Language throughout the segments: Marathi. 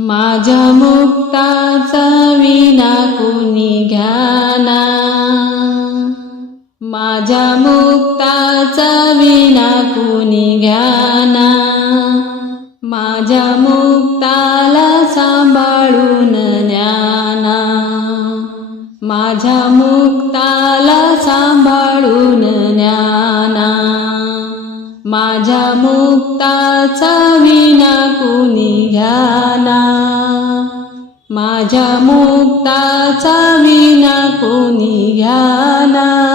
माझ्या मुक्ताचा विना कोणी घ्याना. माझ्या मुक्ताचा विना कोणी घ्याना. माझ्या मुक्ताला सांभाळून ज्ञाना माझ्या मुक्ताला सांभाळून माझ्या मुक्ताचा विना कुणी घ्याना? माझ्या मुक्ताचा विना कोणी घ्याना?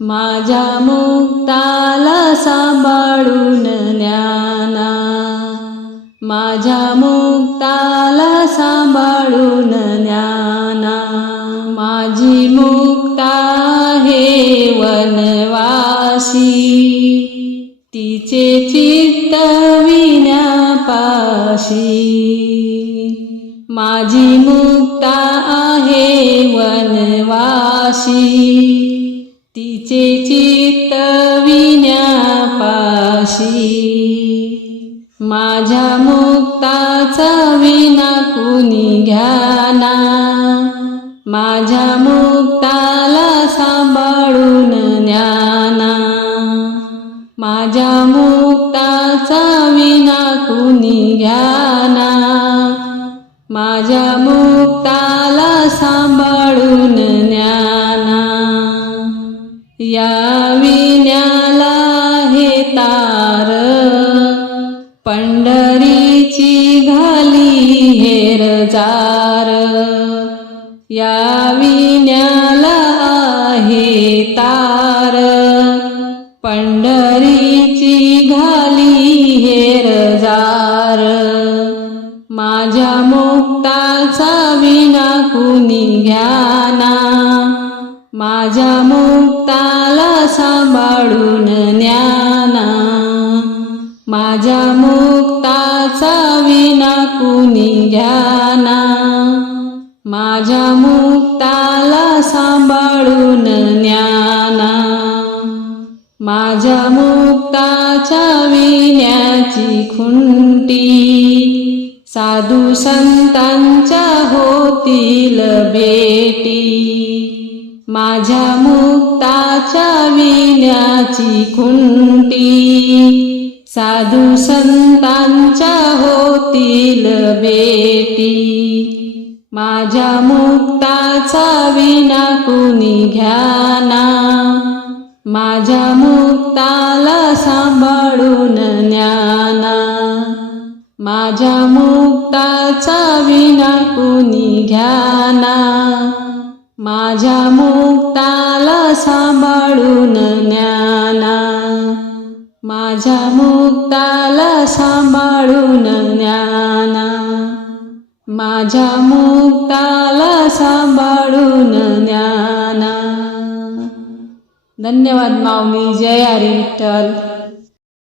माझ्या मुक्ताला सांभाळून ज्ञाना माझ्या मुक्ताला सांभाळून ज्ञाना माझी मुक्ता हे वनवासी. तिचे चित्त विनापाशी. माझी मुक्ता आहे वनवाशी तिचे चित्त विनापाशी. माझ्या मुक्ताचा विना कुणी घ्याना. माझ्या मुक्ता माझ्या मुक्ताचा विना कुणी घ्याना. माझ्या मुक्ताला सांभाळून ज्ञाना या विण्याला हे तार पंढरीची घाली हेर जार. या विण्याला हे तार पंढरी माझ्या मुक्ताचा विना कुणी घ्याना? माझ्या मुक्ताला सांभाळून ज्ञाना माझ्या मुक्ताचा विना कुणी घ्याना? माझ्या मुक्ताला सांभाळून ज्ञाना माझ्या मुक्ताच्या विण्याची खुंटी साधू संतांच्या होतील भेटी. माझ्या मुक्ताच्या विण्याची खुंटी. साधू संतांच्या होतील भेटी. माझ्या मुक्ताचा विना कुणी घ्याना? माझ्या मुक्ताला सांभाळून ज्ञाना माझ्या मुक्ताचा विना कुणी घ्याना. माझ्या मुक्ताला सांभाळून ज्ञाना माझ्या मुक्ताला सांभाळून ज्ञाना माझ्या मुक्ताला सांभाळून ज्ञाना धन्यवाद माऊली जय हरी विठ्ठल